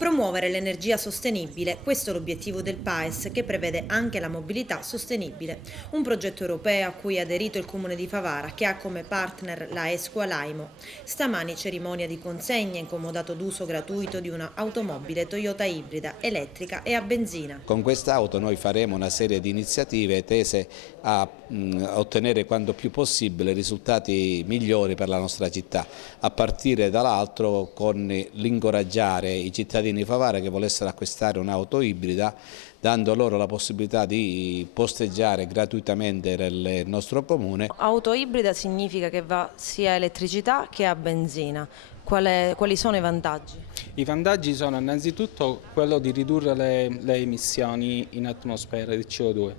Promuovere l'energia sostenibile, questo è l'obiettivo del PAES, che prevede anche la mobilità sostenibile. Un progetto europeo a cui ha aderito il Comune di Favara, che ha come partner la Esqua Laimo. Stamani cerimonia di consegna in comodato d'uso gratuito di una automobile Toyota ibrida, elettrica e a benzina. Con quest'auto noi faremo una serie di iniziative tese a ottenere quanto più possibile risultati migliori per la nostra città, a partire dall'altro con l'incoraggiare i cittadini di Favara che volessero acquistare un'auto ibrida, dando loro la possibilità di posteggiare gratuitamente nel nostro comune. Auto ibrida significa che va sia a elettricità che a benzina. Quali sono i vantaggi? I vantaggi sono innanzitutto quello di ridurre le emissioni in atmosfera di CO2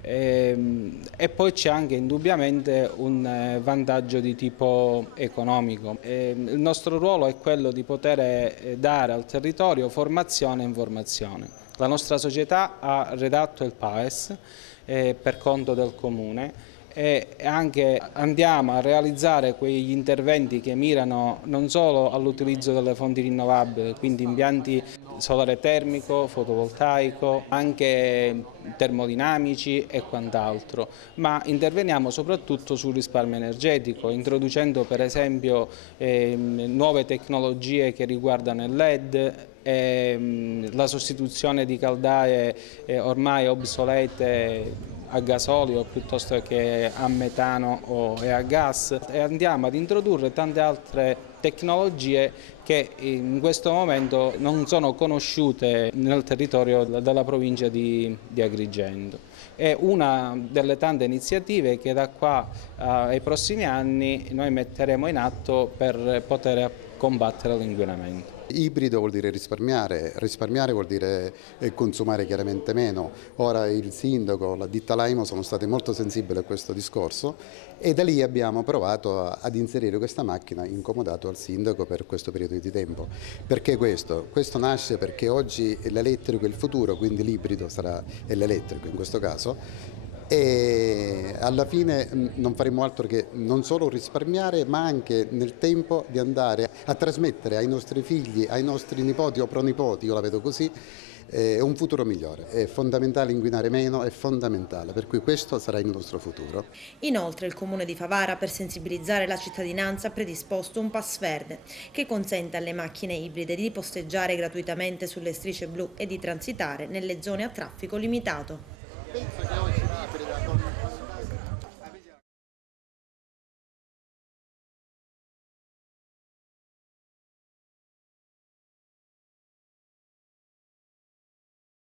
e poi c'è anche indubbiamente un vantaggio di tipo economico. Il nostro ruolo è quello di poter dare al territorio formazione e informazione. La nostra società ha redatto il PAES per conto del Comune e anche andiamo a realizzare quegli interventi che mirano non solo all'utilizzo delle fonti rinnovabili, quindi impianti solare termico, fotovoltaico, anche termodinamici e quant'altro, ma interveniamo soprattutto sul risparmio energetico, introducendo per esempio nuove tecnologie che riguardano il LED, la sostituzione di caldaie ormai obsolete a gasolio piuttosto che a metano e a gas, e andiamo ad introdurre tante altre tecnologie che in questo momento non sono conosciute nel territorio della provincia di Agrigento. È una delle tante iniziative che da qua ai prossimi anni noi metteremo in atto per poter combattere l'inquinamento. Ibrido vuol dire risparmiare, risparmiare vuol dire consumare chiaramente meno. Ora il sindaco, la ditta Laimo sono stati molto sensibili a questo discorso e da lì abbiamo provato ad inserire questa macchina incomodato al sindaco per questo periodo di tempo. Perché questo? Questo nasce perché oggi l'elettrico è il futuro, quindi l'ibrido sarà l'elettrico in questo caso. E alla fine non faremo altro che non solo risparmiare ma anche nel tempo di andare a trasmettere ai nostri figli, ai nostri nipoti o pronipoti, io la vedo così, un futuro migliore. È fondamentale inquinare meno, è fondamentale, per cui questo sarà il nostro futuro. Inoltre il Comune di Favara, per sensibilizzare la cittadinanza, ha predisposto un pass verde che consente alle macchine ibride di posteggiare gratuitamente sulle strisce blu e di transitare nelle zone a traffico limitato.